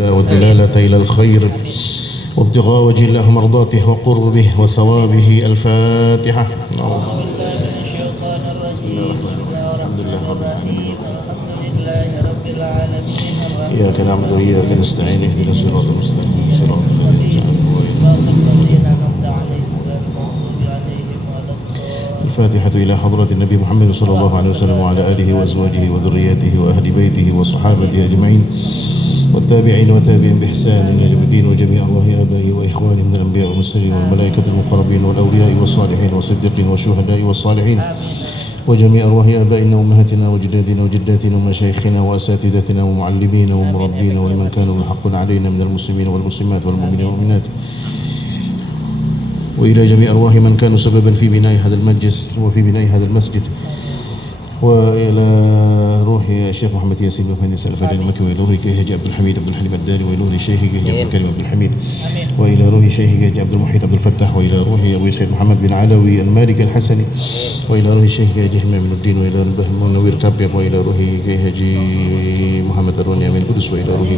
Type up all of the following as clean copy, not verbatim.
والهدى والدلالة إلى الخير وابتغاء وجه الله مرضاته وقربه وثوابه. الفاتحة. إياك نعبد وإياك نستعين اهدنا الصراط المستقيم صراط الذين أنعمت عليهم. الفاتحة إلى حضرة النبي محمد صلى الله عليه وسلم وعلى آله وأزواجه وذرياته وأهل بيته وصحابته أجمعين والتابعين وتابعين بإحسان إلى يوم الدين وجميع أرواح آبائه وإخوانه من الأنبياء والمرسلين والملائكة المقربين والأولياء والصالحين والصديقين والشهداء والصالحين وجميع أرواح آبائنا وأمهاتنا وجدادنا وجداتنا ومشايخنا وأساتذتنا ومعلمينا ومربينا ولمن كانوا حق علينا من المسلمين والمسلمات والمؤمنين والمؤمنات وإلى جميع أرواح من كانوا سببا في بناء هذا المجلس وفي بناء هذا المسجد وإلى روح الشيخ محمد ياسين بن محمد الفادي المكي وإلى روح الشيخ عبد الحميد عبد الحليم الداري وإلى روح الشيخ عبد الكريم عبد الحميد وإلى روح الشيخ عبد المحيط عبد الفتاح وإلى روح أبو سيد محمد بن علوي المالك الحسني وإلى روح الشيخ همام بن الدين وإلى روح منوير كابير وإلى روح حاجي محمد الروني من القدس وإلى روح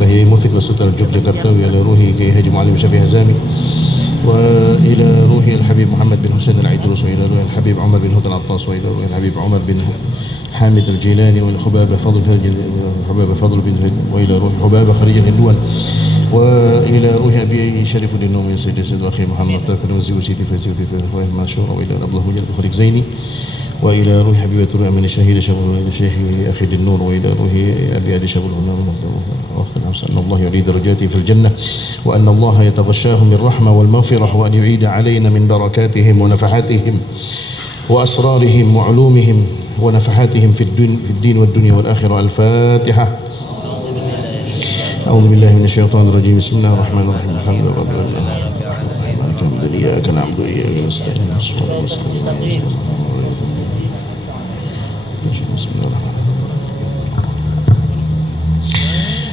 بهي مفيد مسعود الجوكجاكرتا وإلى روح حاجي معلم شفيع هزامي وإلى روح الحبيب محمد بن حسين العيدروس وإلى روح الحبيب عمر بن هدى العطاس وإلى روح الحبيب عمر بن حامد الجيلاني والحبابة فضل بن وإلى روح حبابة خريج الهندوان وإلى روح أبي شريف النومي سيدي سيد أخي محمد تاكر وزيو سيدي فزيو تفاهم مشهور وإلى الله وجل بخارج زيني وإلى روح حبيبة روح من الشهيد شبه الشيخ أخي النور وإلى روح أبي أدي شبه الهنام أن الله يريد درجاته في الجنة وأن الله يتغشاهم بالرحمة والمغفرة وأن يعيد علينا من بركاتهم ونفحاتهم وأسرارهم وعلومهم ونفحاتهم في الدين والدنيا والآخرة. الفاتحة. أعوذ بالله من الشيطان الرجيم. بسم الله الرحمن الرحيم. الحمد لله رب العالمين. إياك نعبد وإياك نستعين.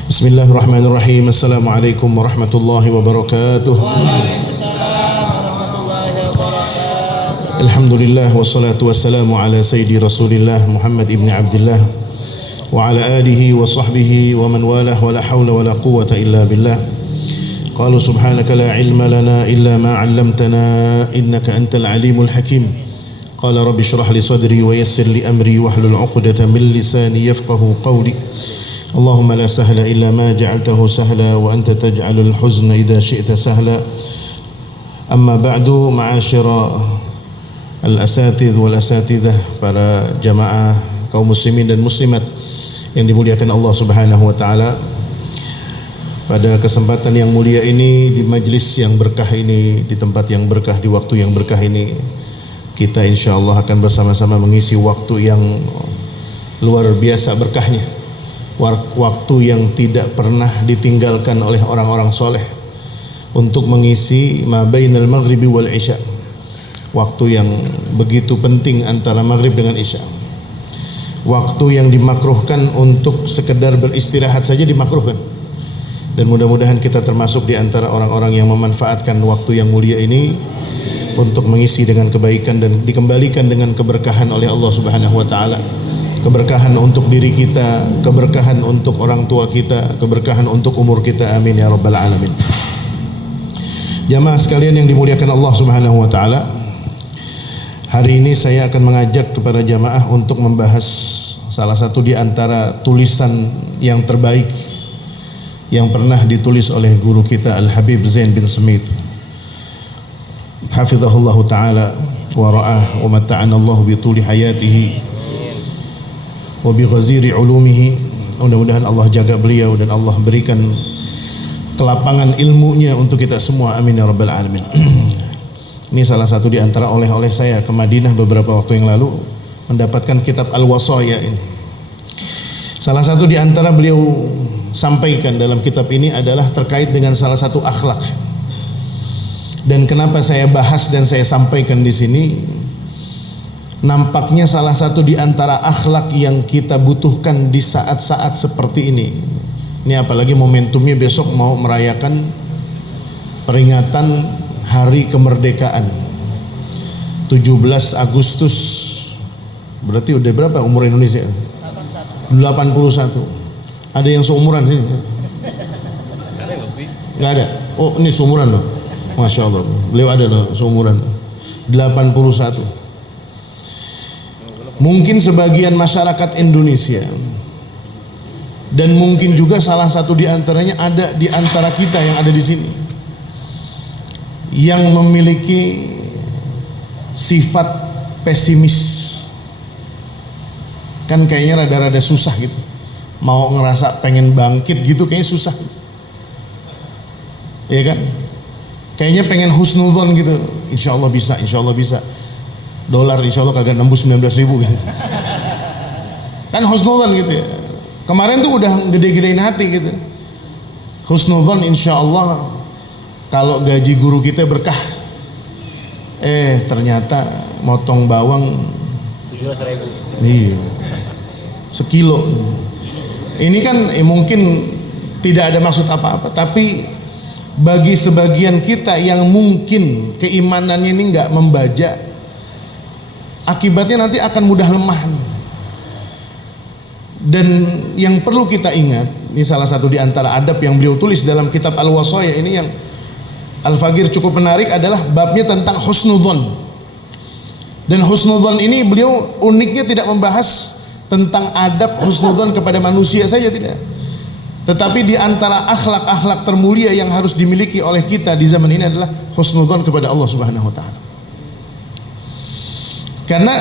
بسم الله الرحمن الرحيم. السلام عليكم ورحمة الله وبركاته. الحمد لله والصلاة والسلام على سيد رسول الله محمد ابن عبد الله وعلى آله وصحبه ومن والاه ولا حول ولا قوة إلا بالله. قالوا سبحانك لا علم لنا إلا ما علمتنا إنك أنت العليم الحكيم. قال رب اشرح لي صدري ويسر لي أمري واحلل عقدة من لساني يفقه قولي. اللهم لا سهل إلا ما جعلته سهلا وأنت تجعل الحزن إذا شئت سهلا. أما بعد معاشر al-asatidh wal-asatidah, para jamaah kaum muslimin dan muslimat yang dimuliakan Allah Subhanahu wa taala. Pada kesempatan yang mulia ini, di majlis yang berkah ini, di tempat yang berkah, di waktu yang berkah ini, kita insyaallah akan bersama-sama mengisi waktu yang luar biasa berkahnya. Waktu yang tidak pernah ditinggalkan oleh orang-orang soleh untuk mengisi ma bainal maghribi wal isya. Waktu yang begitu penting antara maghrib dengan isya. Waktu yang dimakruhkan untuk sekedar beristirahat saja dimakruhkan. Dan mudah-mudahan kita termasuk di antara orang-orang yang memanfaatkan waktu yang mulia ini untuk mengisi dengan kebaikan dan dikembalikan dengan keberkahan oleh Allah Subhanahu wa taala. Keberkahan untuk diri kita, keberkahan untuk orang tua kita, keberkahan untuk umur kita. Amin ya rabbal alamin. Jamaah sekalian yang dimuliakan Allah Subhanahu wa taala, hari ini saya akan mengajak kepada jamaah untuk membahas salah satu di antara tulisan yang terbaik yang pernah ditulis oleh guru kita Al-Habib Zain bin Smith hafizahullah ta'ala wa ra'ah wa matta'ana Allah bi tuli hayatihi wa bi ghaziri ulumihi. Mudah-mudahan Allah jaga beliau dan Allah berikan kelapangan ilmunya untuk kita semua. Amin ya rabbal alamin. Ini salah satu di antara oleh-oleh saya ke Madinah beberapa waktu yang lalu, mendapatkan kitab Al-Wasaya ini. Salah satu di antara beliau sampaikan dalam kitab ini adalah terkait dengan salah satu akhlak. Dan kenapa saya bahas dan saya sampaikan di sini? Nampaknya salah satu di antara akhlak yang kita butuhkan di saat-saat seperti ini. Ini apalagi momentumnya besok mau merayakan peringatan Hari Kemerdekaan 17 Agustus. Berarti udah berapa umur Indonesia? 81. Ada yang seumuran ini. Nggak ada. Oh ini seumuran loh, masya Allah. Beliau ada loh seumuran 81. Mungkin sebagian masyarakat Indonesia dan mungkin juga salah satu di antaranya ada di antara kita yang ada di sini yang memiliki sifat pesimis. Kan kayaknya rada-rada susah gitu. Mau ngerasa pengen bangkit gitu kayaknya susah gitu. Ya kan? Kayaknya pengen husnudzon gitu. Insya Allah bisa, insya Allah bisa. Dolar insya Allah kagak nembus 19.000 gitu. Kan husnudzon gitu ya. Kemarin tuh udah gede-gedein hati gitu. Husnudzon insya Allah kalau gaji guru kita berkah. Ternyata motong bawang 17.000. Iya. Sekilo. Ini kan mungkin tidak ada maksud apa-apa, tapi bagi sebagian kita yang mungkin keimanannya ini nggak membaja, akibatnya nanti akan mudah lemah. Dan yang perlu kita ingat, ini salah satu di antara adab yang beliau tulis dalam kitab Al-Wasaya ini yang Al-Fagir cukup menarik adalah babnya tentang husnudzon. Dan husnudzon ini beliau uniknya tidak membahas tentang adab husnudzon kepada manusia saja, tidak. Tetapi di antara akhlak-akhlak termulia yang harus dimiliki oleh kita di zaman ini adalah husnudzon kepada Allah Subhanahu wa taala. Karena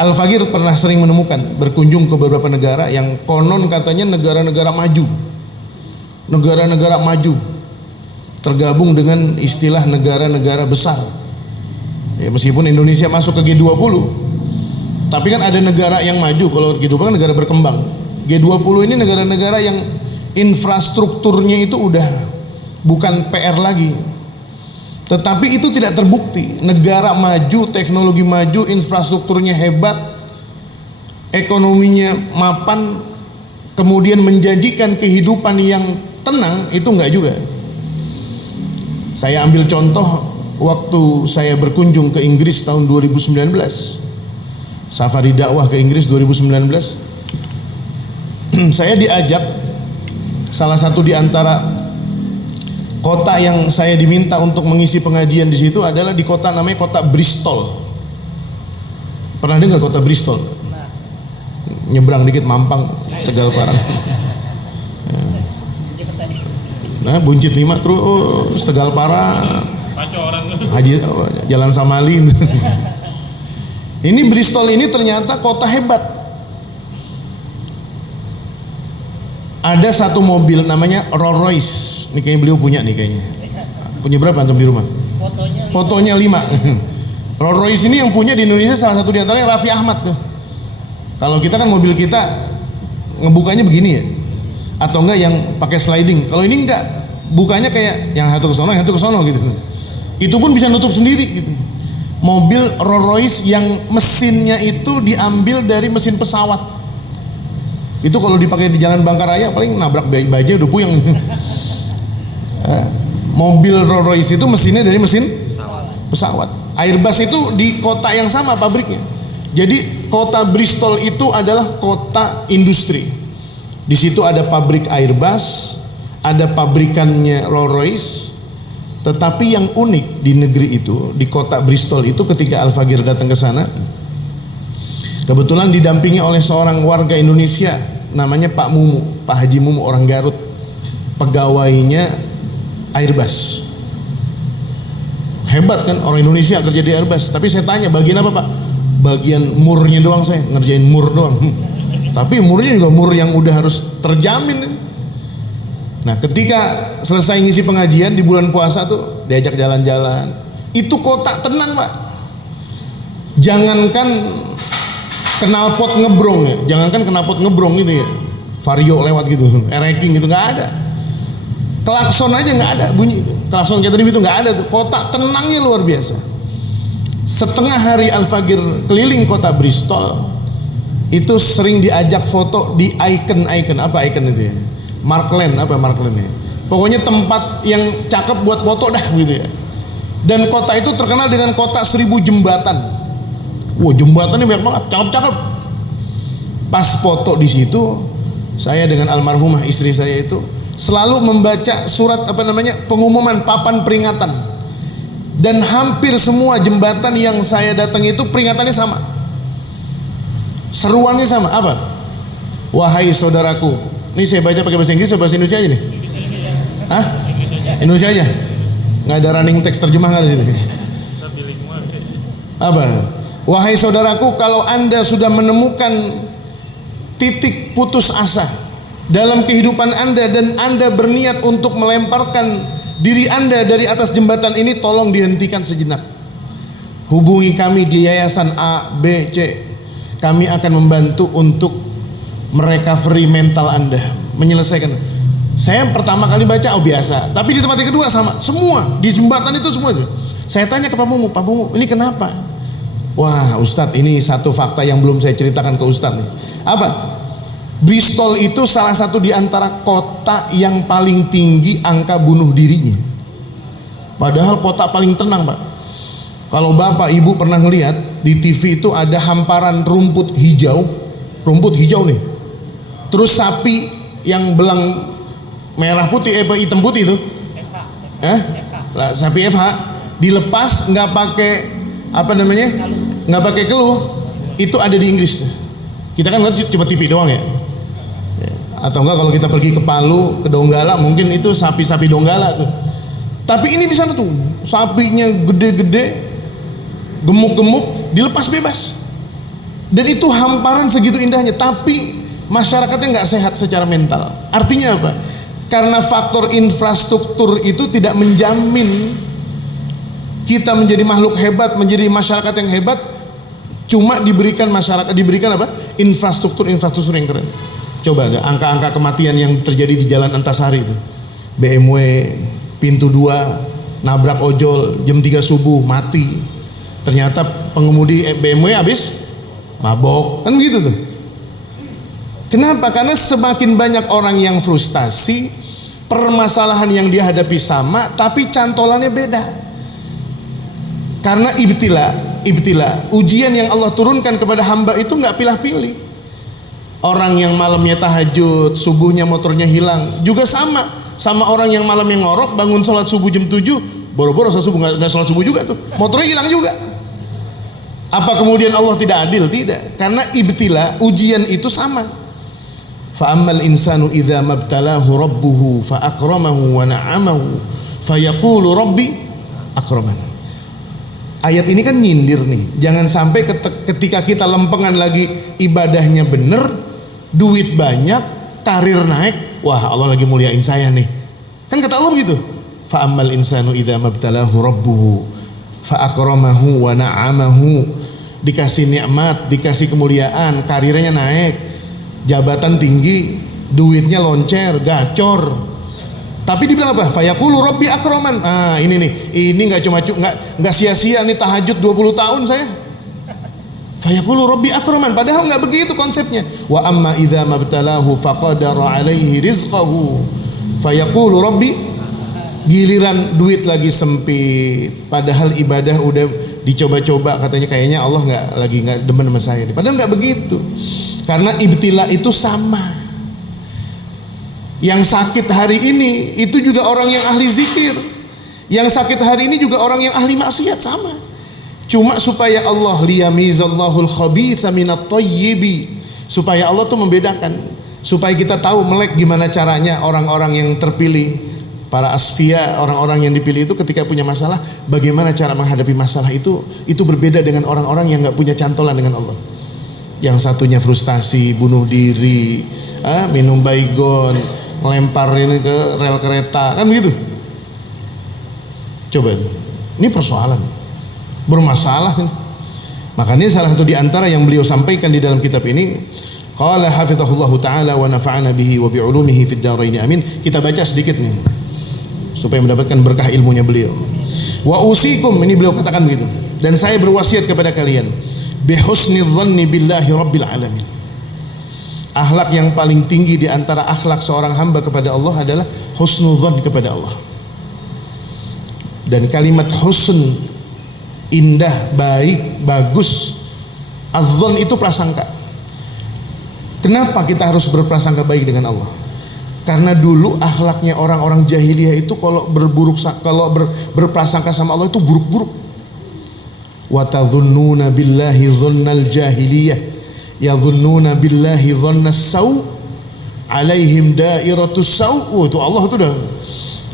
Al-Fagir pernah sering menemukan berkunjung ke beberapa negara yang konon katanya negara-negara maju. Negara-negara maju tergabung dengan istilah negara-negara besar. Ya, meskipun Indonesia masuk ke G20, tapi kan ada negara yang maju. Kalau G20 kan negara berkembang. G20 ini negara-negara yang infrastrukturnya itu udah bukan PR lagi. Tetapi itu tidak terbukti. Negara maju, teknologi maju, infrastrukturnya hebat, ekonominya mapan, kemudian menjanjikan kehidupan yang tenang, itu enggak juga. Saya ambil contoh waktu saya berkunjung ke Inggris tahun 2019. Safari dakwah ke Inggris 2019. Saya diajak salah satu di antara kota yang saya diminta untuk mengisi pengajian di situ adalah di kota namanya kota Bristol. Pernah dengar kota Bristol? Nyebrang dikit Mampang, Tegal Parang. Nah, Buncit 5 terus Tegal Parang, Haji Jalan Samalin. Ini Bristol ini ternyata kota hebat. Ada satu mobil namanya Rolls Royce. Ini kayaknya beliau punya nih kayaknya. Punya berapa antum di rumah? Fotonya 5. Rolls Royce ini yang punya di Indonesia salah satu di antaranya Raffi Ahmad tuh. Kalau kita kan mobil kita ngebukanya begini ya. Atau enggak yang pakai sliding. Kalau ini enggak, bukanya kayak yang satu ke sono, yang satu ke sono gitu. Itu pun bisa nutup sendiri gitu. Mobil Rolls Royce yang mesinnya itu diambil dari mesin pesawat. Itu kalau dipakai di jalan Bangkaraya paling nabrak baja udah puyeng. Mobil Rolls Royce itu mesinnya dari mesin pesawat. Airbus itu di kota yang sama pabriknya. Jadi kota Bristol itu adalah kota industri. Di situ ada pabrik Airbus, ada pabrikannya Rolls Royce. Tetapi yang unik di negeri itu, di kota Bristol itu, ketika Al-Fagir datang ke sana, kebetulan didampingi oleh seorang warga Indonesia namanya Pak Mumu, Pak Haji Mumu, orang Garut, pegawainya Airbus. Hebat kan orang Indonesia kerja di Airbus. Tapi saya tanya, bagian apa Pak? Bagian murnya doang, saya ngerjain mur doang. Tapi murnya juga mur yang udah harus terjamin. Nah, ketika selesai ngisi pengajian di bulan puasa tuh diajak jalan-jalan. Itu kota tenang Pak. Jangankan knalpot ngebrong ya, jangankan knalpot ngebrong gitu ya, vario lewat gitu, ereking gitu nggak ada. Klakson aja nggak ada bunyi itu. Klakson kayak tadi itu nggak ada tuh. Kota tenangnya luar biasa. Setengah hari Al-Fagir keliling kota Bristol, itu sering diajak foto di icon apa icon itu ya? Markland apa Markland ya? Pokoknya tempat yang cakep buat foto dah gitu ya. Dan kota itu terkenal dengan kota 1000 jembatan. Wah, jembatannya banyak banget, cakep-cakep. Pas foto di situ, saya dengan almarhumah istri saya itu selalu membaca surat pengumuman papan peringatan, dan hampir semua jembatan yang saya datang itu peringatannya sama, seruannya sama. Apa? Wahai saudaraku. Ini saya baca pakai bahasa Inggris atau bahasa Indonesia aja nih? Hah? Indonesia aja? Nggak ada running text terjemah nggak di sini? Apa? Wahai saudaraku, kalau anda sudah menemukan titik putus asa dalam kehidupan anda dan anda berniat untuk melemparkan diri anda dari atas jembatan ini, tolong dihentikan sejenak. Hubungi kami di yayasan A, B, C. Kami akan membantu untuk merecovery mental anda, menyelesaikan. Saya pertama kali baca biasa, tapi di tempat yang kedua sama, semua di jembatan itu semua itu. Saya tanya ke Pak Mumu, ini kenapa? Wah Ustadz, ini satu fakta yang belum saya ceritakan ke Ustadz nih. Apa? Bristol itu salah satu di antara kota yang paling tinggi angka bunuh dirinya. Padahal kota paling tenang, Pak. Kalau Bapak Ibu pernah ngelihat di TV itu ada hamparan rumput hijau nih. Terus sapi yang belang merah putih, hitam putih itu, sapi FH dilepas nggak pakai nggak pakai keluh, itu ada di Inggris. Kita kan lihat cuma TV doang ya. Atau enggak kalau kita pergi ke Palu, ke Donggala, mungkin itu sapi-sapi Donggala tuh. Tapi ini di sana tuh sapinya gede-gede, gemuk-gemuk, dilepas bebas. Dan itu hamparan segitu indahnya, tapi masyarakatnya nggak sehat secara mental. Artinya apa? Karena faktor infrastruktur itu tidak menjamin kita menjadi makhluk hebat, menjadi masyarakat yang hebat. Cuma diberikan infrastruktur yang keren. Coba ada angka-angka kematian yang terjadi di Jalan Antasari itu. BMW pintu 2 nabrak ojol jam 3 subuh mati. Ternyata pengemudi BMW habis mabok. Kan begitu tuh. Kenapa? Karena semakin banyak orang yang frustasi, permasalahan yang dia hadapi sama, tapi cantolannya beda. Karena ibtila, ujian yang Allah turunkan kepada hamba itu nggak pilih-pilih. Orang yang malamnya tahajud, subuhnya motornya hilang, juga sama orang yang malamnya ngorok, bangun sholat subuh jam 7, boro-boro sholat subuh nggak sholat subuh juga tuh, motornya hilang juga. Apa kemudian Allah tidak adil? Tidak, karena ibtila, ujian itu sama. Fa ammal insanu idza mabtalahu rabbuhu fa akramahu wa na'amahu fa yaqulu rabbi akraman. Ayat ini kan nyindir nih, jangan sampai ketika kita lempengan lagi ibadahnya bener, duit banyak, karir naik, wah Allah lagi muliain saya nih. Kan kata Allah begitu. Fa ammal insanu idza mabtalahu rabbuhu fa akramahu wa na'amahu. Dikasih nikmat, dikasih kemuliaan, karirnya naik, jabatan tinggi, duitnya loncer, gacor. Tapi dibilang apa? Fayaqulu rabbi akraman. Ini nggak sia-sia nih tahajud 20 tahun saya. Fayaqulu rabbi akraman, padahal nggak begitu konsepnya. Wa amma idza mabtalahu faqadara alaihi rizqahu fayaqulu rabbi, giliran duit lagi sempit, padahal ibadah udah dicoba-coba, katanya kayaknya Allah nggak demen sama saya. Padahal nggak begitu. Karena ibtila itu sama. Yang sakit hari ini itu juga orang yang ahli zikir. Yang sakit hari ini juga orang yang ahli maksiat, sama. Cuma supaya Allah liyamizallahul khabitha minat thayyibi, supaya Allah tuh membedakan, supaya kita tahu melek gimana caranya orang-orang yang terpilih, para asfiya, orang-orang yang dipilih itu ketika punya masalah, bagaimana cara menghadapi masalah itu berbeda dengan orang-orang yang nggak punya cantolan dengan Allah. Yang satunya frustasi, bunuh diri, minum baygon, melempar ini ke rel kereta, kan begitu. Coba, ini persoalan bermasalah. Makanya salah satu di antara yang beliau sampaikan di dalam kitab ini, qala hafizahullahu taala wa nafa'ana bihi wa bi ulumihi fid dharain amin. Kita baca sedikit nih supaya mendapatkan berkah ilmunya beliau. Wa usikum, ini beliau katakan begitu, dan saya berwasiat kepada kalian bi husni dhanni billahi rabbil alamin. Akhlak yang paling tinggi di antara akhlak seorang hamba kepada Allah adalah husnudzan kepada Allah. Dan kalimat husn, indah, baik, bagus. Azzan itu prasangka. Kenapa kita harus berprasangka baik dengan Allah? Karena dulu akhlaknya orang-orang jahiliyah itu kalau berprasangka sama Allah itu buruk-buruk. Wa tadhunnuna billahi dhannal jahiliyah yadhunnuna billahi dhannas sau alaihim dairatus sau. Itu Allah itu dah.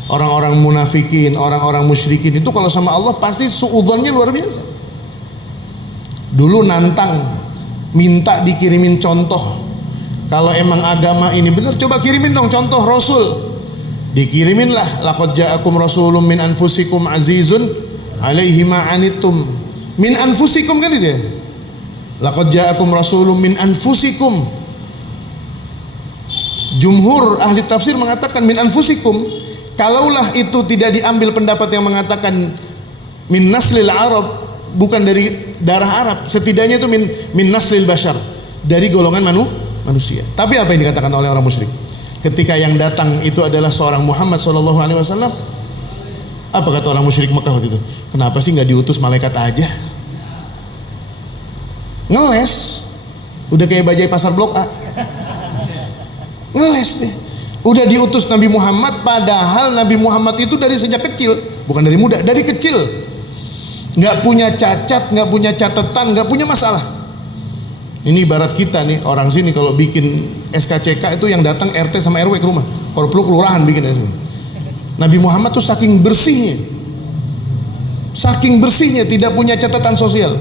Orang-orang munafikin, orang-orang musyrikin itu kalau sama Allah pasti suudzonnya luar biasa. Dulu nantang, minta dikirimin contoh. Kalau emang agama ini benar, coba kirimin dong contoh Rasul. Dikirimin lah. Laqad ja'akum rasulun min anfusikum azizun alaihi ma anittum. Min anfusikum kan itu ya. Laqad ja'akum rasulun min anfusikum. Jumhur ahli tafsir mengatakan min anfusikum. Kalaulah itu tidak diambil pendapat yang mengatakan min naslil Arab, bukan dari darah Arab, setidaknya itu min naslil bashar, dari golongan manusia. Tapi apa yang dikatakan oleh orang musyrik? Ketika yang datang itu adalah seorang Muhammad SAW, apa kata orang musyrik Mekah waktu itu? Kenapa sih nggak diutus malaikat aja? Ngeles, udah kayak bajai pasar blok A. Ngeles nih. Udah diutus Nabi Muhammad, padahal Nabi Muhammad itu dari sejak kecil, bukan dari muda, dari kecil, nggak punya cacat, nggak punya catatan, nggak punya masalah. Ini ibarat kita nih, orang sini kalau bikin SKCK itu yang datang RT sama RW ke rumah, kalau perlu kelurahan bikin SK. Nabi Muhammad tuh saking bersihnya tidak punya catatan sosial.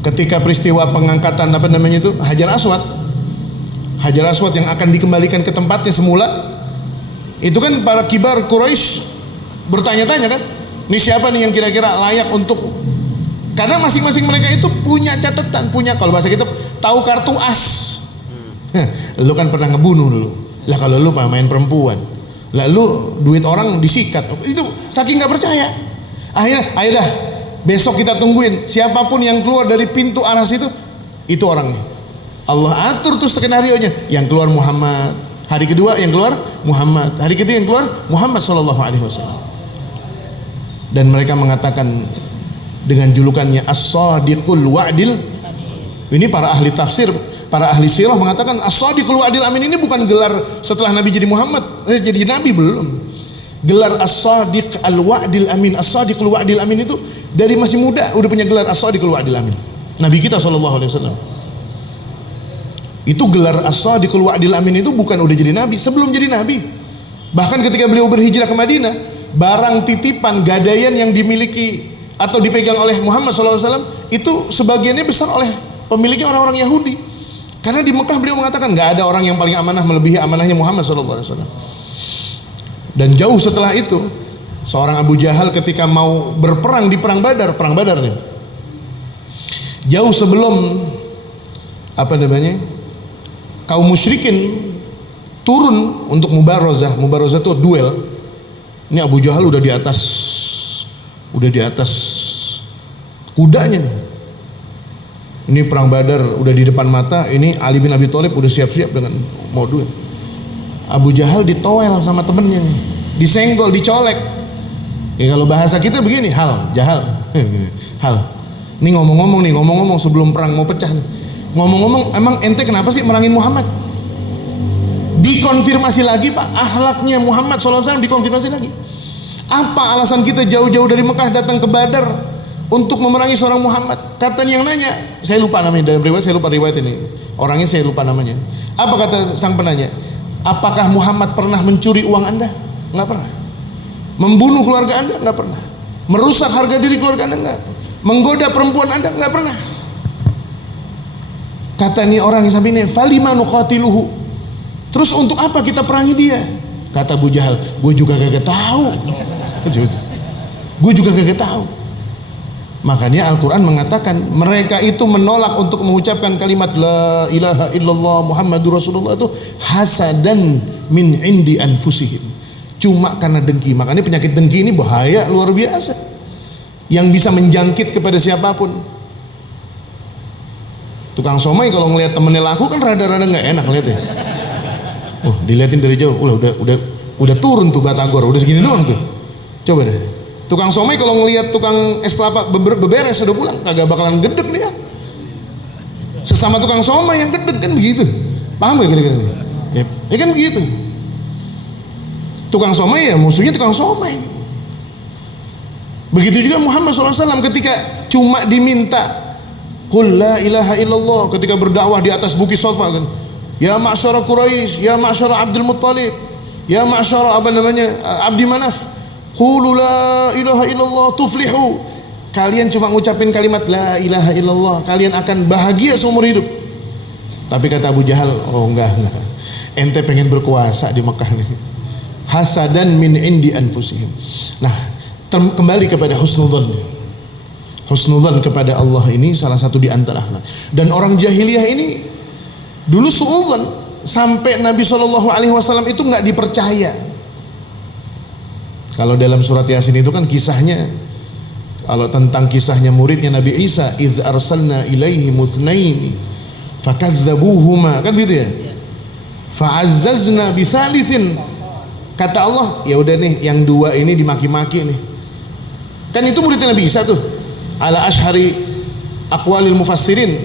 Ketika peristiwa pengangkatan Hajar Aswad yang akan dikembalikan ke tempatnya semula, itu kan para kibar Quraisy bertanya-tanya kan, ini siapa nih yang kira-kira layak untuk, karena masing-masing mereka itu punya catatan, punya, kalau bahasa kita tahu kartu as. Lu kan pernah ngebunuh dulu lah, kalau lu main perempuan, lalu duit orang disikat, itu saking nggak percaya. Akhirnya ayo dah, besok kita tungguin siapapun yang keluar dari pintu arah situ, itu orangnya. Allah atur tuh skenario-nya, yang keluar Muhammad, hari kedua yang keluar Muhammad, hari ketiga yang keluar Muhammad SAW. Dan mereka mengatakan dengan julukannya As-Sadiqul Wa'dil. Ini para ahli tafsir, para ahli sirah mengatakan As-Sadiqul Wa'dil Amin ini bukan gelar setelah Nabi jadi Muhammad, jadi Nabi belum. Gelar As-Sadiq Al-Wa'dil Amin, As-Sadiqul Wa'dil Amin itu dari masih muda udah punya gelar As-Sadiqul Wa'dil Amin. Nabi kita SAW. Itu gelar As-Sadiqul Wa'dil Amin itu bukan udah jadi Nabi, sebelum jadi Nabi. Bahkan ketika beliau berhijrah ke Madinah, barang titipan, gadaian yang dimiliki atau dipegang oleh Muhammad SAW itu sebagiannya besar oleh pemiliknya orang-orang Yahudi. Karena di Mekah beliau mengatakan nggak ada orang yang paling amanah melebihi amanahnya Muhammad SAW. Dan jauh setelah itu, seorang Abu Jahal ketika mau berperang di perang Badar nih, jauh sebelum kaum musyrikin turun untuk mubarazah itu duel. Ini Abu Jahal udah di atas kudanya nih. Ini perang Badar udah di depan mata. Ini Ali bin Abi Thalib udah siap-siap dengan mau duel. Abu Jahal ditoel sama temennya nih, disenggol, dicolek. Ya, kalau bahasa kita begini, jahal. Ini ngomong-ngomong sebelum perang mau pecah nih. Ngomong-ngomong, emang ente kenapa sih merangin Muhammad? Dikonfirmasi lagi Pak, akhlaknya Muhammad SAW dikonfirmasi lagi. Apa alasan kita jauh-jauh dari Mekah datang ke Badar untuk memerangi seorang Muhammad? Kata yang nanya, saya lupa namanya dalam riwayat, saya lupa riwayat ini. Orangnya saya lupa namanya. Apa kata sang penanya? Apakah Muhammad pernah mencuri uang Anda? Enggak pernah. Membunuh keluarga Anda? Enggak pernah. Merusak harga diri keluarga Anda? Enggak. Menggoda perempuan Anda? Enggak pernah. Kata nih orang yang sampai ini, falima nuqatiluhu. Terus untuk apa kita perangi dia? Kata Abu Jahal, gue juga kagak tahu. Gue juga kagak tahu. Makanya Al-Quran mengatakan mereka itu menolak untuk mengucapkan kalimat la ilaha illallah Muhammadur Rasulullah itu hasadan min indi anfusihim, cuma karena dengki. Makanya penyakit dengki ini bahaya luar biasa, yang bisa menjangkit kepada siapapun. Tukang somai kalau ngelihat temennya laku kan rada-rada nggak enak ngeliatnya. Diliatin dari jauh, udah turun tuh batagor, udah segini doang tuh. Coba deh. Tukang somai kalau ngelihat tukang es kelapa beberes sudah pulang, kagak bakalan gedek dia. Sesama tukang somai yang gedek kan begitu. Paham gak kira-kira? Ya kan begitu. Tukang somai ya musuhnya tukang somai. Begitu juga Muhammad SAW ketika cuma diminta qul la ilaha illallah ketika berdakwah di atas bukit Safa kan. Ya ma'syara Quraisy, ya ma'syara Abdul Muttalib, ya ma'syara Abdi Manaf, qulu la ilaha illallah tuflihu. Kalian cuma ngucapin kalimat la ilaha illallah, kalian akan bahagia seumur hidup. Tapi kata Abu Jahal, oh enggak. Ente pengen berkuasa di Mekah nih. Hasadan min indi anfusihim. Nah, kembali kepada husnudzon. Husnudzon kepada Allah ini salah satu di antara akhlak. Dan orang jahiliyah ini dulu suudzon sampai Nabi SAW itu nggak dipercaya. Kalau dalam surat Yasin itu kan kisahnya, kalau tentang kisahnya muridnya Nabi Isa, idz arsalna ilaihi muthnaini fakazzabuhuma, kan gitu ya. Fa'azzazna bitsalitsin. Kata Allah, ya udah nih yang dua ini dimaki-maki nih. Kan itu muridnya Nabi Isa tuh. Ala ashari aqwalil mufassirin.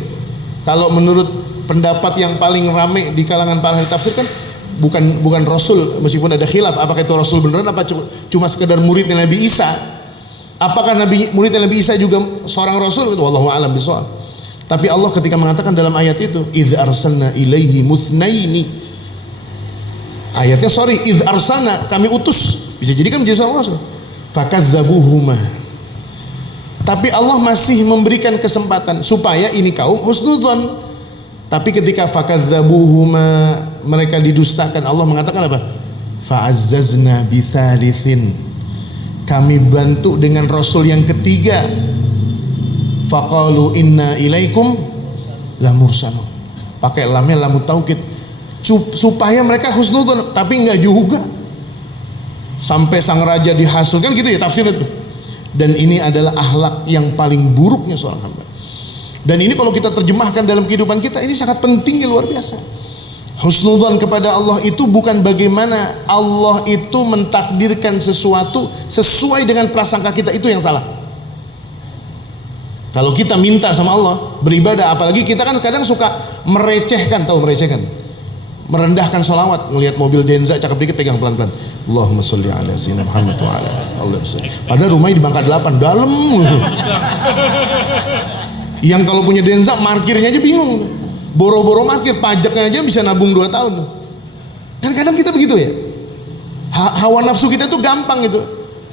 Kalau menurut pendapat yang paling ramai di kalangan para ahli tafsir kan bukan Rasul, meskipun ada khilaf apakah itu Rasul beneran apa cuma sekedar muridnya Nabi Isa. Apakah muridnya Nabi Isa juga seorang Rasul? Wallahu a'lam bishawab. Tapi Allah ketika mengatakan dalam ayat itu, idz arsalna ilaihi muthnaini. Ayatnya idz arsalna, kami utus. Bisa jadi kan menjadi seorang Rasul. Fakazzabuhuma. Tapi Allah masih memberikan kesempatan supaya ini kaum husnudzon. Tapi ketika fakazzabuhuma, mereka didustakan, Allah mengatakan apa? Fa'azzazna bitsalitsin. Kami bantu dengan Rasul yang ketiga. Faqalu inna ilaikum lamursalun. Pakai lamnya lamut taukid. Supaya mereka husnudzon, tapi enggak juga. Sampai sang raja dihasulkan gitu ya tafsir itu. Dan ini adalah akhlak yang paling buruknya seorang hamba. Dan ini kalau kita terjemahkan dalam kehidupan kita, ini sangat penting, luar biasa. Husnudzon kepada Allah itu bukan bagaimana Allah itu mentakdirkan sesuatu sesuai dengan prasangka kita, itu yang salah. Kalau kita minta sama Allah beribadah, apalagi kita kan kadang suka merecehkan, merendahkan sholawat, ngelihat mobil Denza cakep dikit pegang pelan-pelan, Allahumma sholli ala sayyidina Muhammad wa ala alihi. Padahal rumahnya di Bangka 8 dalam. Yang kalau punya Denza markirnya aja bingung, boro-boro markir, pajaknya aja bisa nabung 2 tahun. Kan kadang kita begitu ya, hawa nafsu kita tuh gampang gitu.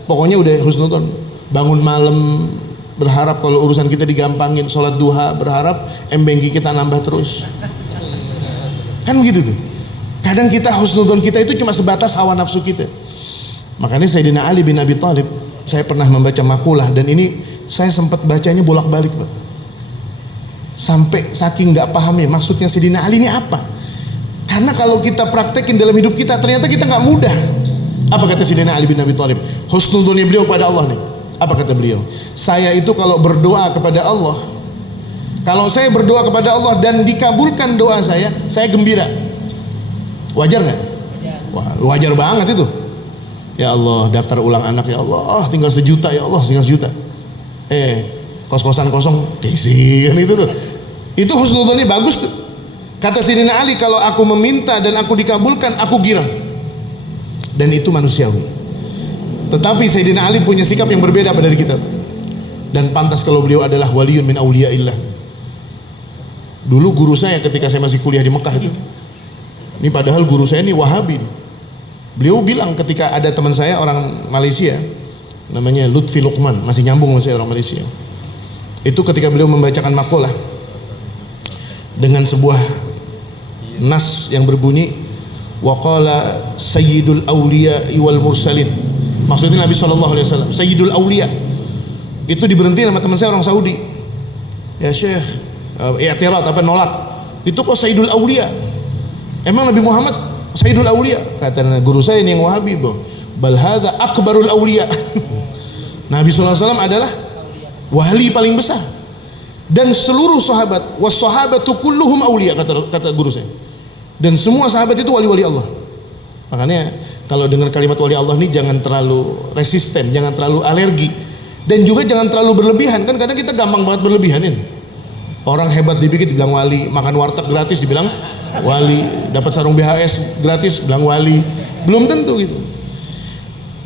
Pokoknya udah husnudzon, bangun malam berharap kalau urusan kita digampangin, sholat duha berharap M-Banking kita nambah terus. Kan begitu tuh. Kadang kita husnudzon kita itu cuma sebatas hawa nafsu kita. Makanya Sayyidina Ali bin Abi Thalib, saya pernah membaca makalah dan ini saya sempat bacanya bolak-balik, Pak. Sampai saking nggak pahamnya maksudnya Sayyidina Ali ini apa. Karena kalau kita praktekin dalam hidup kita ternyata kita nggak mudah. Apa kata Sayyidina Ali bin Abi Thalib? Husnudzonnya beliau pada Allah nih. Apa kata beliau? Saya itu kalau berdoa kepada Allah, kalau saya berdoa kepada Allah dan dikabulkan doa saya gembira. Wajar nggak? Wah, wajar banget itu. Ya Allah, daftar ulang anak ya Allah, tinggal 1 juta ya Allah, tinggal 1 juta. Kos-kosan kosong, kisi kan itu tuh. Itu husnudzonnya bagus tuh. Kata Sayyidina Ali, kalau aku meminta dan aku dikabulkan, aku girang. Dan itu manusiawi. Tetapi Sayyidina Ali punya sikap yang berbeda dari kita. Dan pantas kalau beliau adalah waliyun min auliyaillah. Dulu guru saya ketika saya masih kuliah di Mekah itu, ini padahal guru saya ini Wahabi nih. Beliau bilang ketika ada teman saya orang Malaysia, namanya Lutfi Luqman, masih nyambung sama saya orang Malaysia. Itu ketika beliau membacakan makalah dengan sebuah nas yang berbunyi waqala sayyidul awliya wal mursalin. Maksudnya Nabi SAW sayyidul awliya. Itu diberhentiin sama teman saya orang Saudi. Ya Syekh, i'tirad nolak. Itu kok sayyidul awliya? Emang Nabi Muhammad sayyidul awliya? Kata guru saya ini yang Wahabi, bro. Bal hadza akbarul awliya. Nabi SAW adalah wali paling besar. Dan seluruh sahabat, was-sahabatu kulluhum awliya, kata guru saya. Dan semua sahabat itu wali-wali Allah. Makanya kalau dengar kalimat wali Allah ini jangan terlalu resisten, jangan terlalu alergi, dan juga jangan terlalu berlebihan. Kan kadang kita gampang banget berlebihanin. Orang hebat dipikir dibilang wali, makan warteg gratis dibilang wali, dapat sarung BHS gratis bilang wali, belum tentu gitu.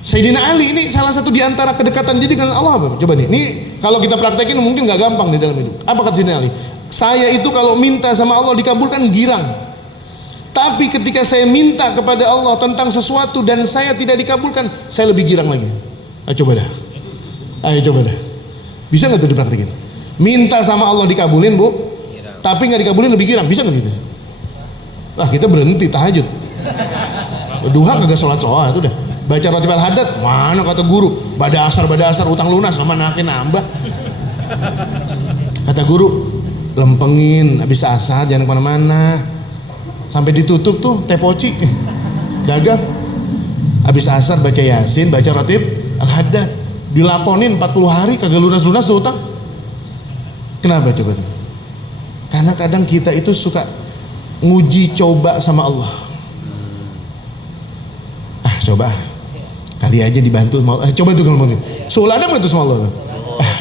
Sayyidina Ali ini salah satu di antara kedekatan dia dengan Allah apa? Coba nih, ini kalau kita praktekin mungkin gak gampang di dalam hidup. Apa kata Sayyidina Ali? Saya itu kalau minta sama Allah dikabulkan girang. Tapi ketika saya minta kepada Allah tentang sesuatu dan saya tidak dikabulkan, saya lebih girang lagi. Ayo coba dah. Ayo coba dah. Bisa gak tuh dipraktekin? Minta sama Allah dikabulin, Bu. Tapi gak dikabulin lebih girang. Bisa gak gitu? Lah kita berhenti tahajud. Duha kagak sholat itu dah. Baca roti al-haddad, mana kata guru, badasar utang lunas sama anaknya nambah. Kata guru, lempengin habis asar jangan kemana-mana sampai ditutup tuh teh poci dagang. Habis asar baca yasin, baca roti al-haddad, dilakonin 40 hari kagak lunas-lunas tuh utang. Kenapa coba tuh? Karena kadang kita itu suka nguji coba sama Allah. Coba kali aja dibantu, coba tuh kalau mau Suladam itu sama Allah.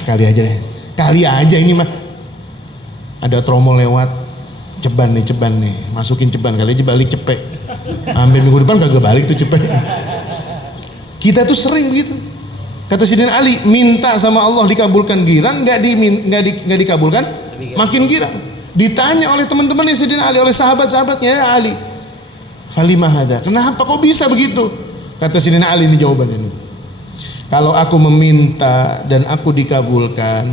Kali aja deh, kali aja ini mah ada tromol lewat ceban nih, masukin ceban kali aja balik cepet. Ambil minggu depan kagak balik tuh cepet. Kita tuh sering begitu. Kata Sayyidina Ali, minta sama Allah dikabulkan girang, nggak dikabulkan makin girang. Ditanya oleh teman-temannya Sayyidina Ali, oleh sahabat-sahabatnya, ya Ali, falimah hadza, kenapa kok bisa begitu? Kata Sayyidina Ali ini jawabannya ini. Kalau aku meminta dan aku dikabulkan,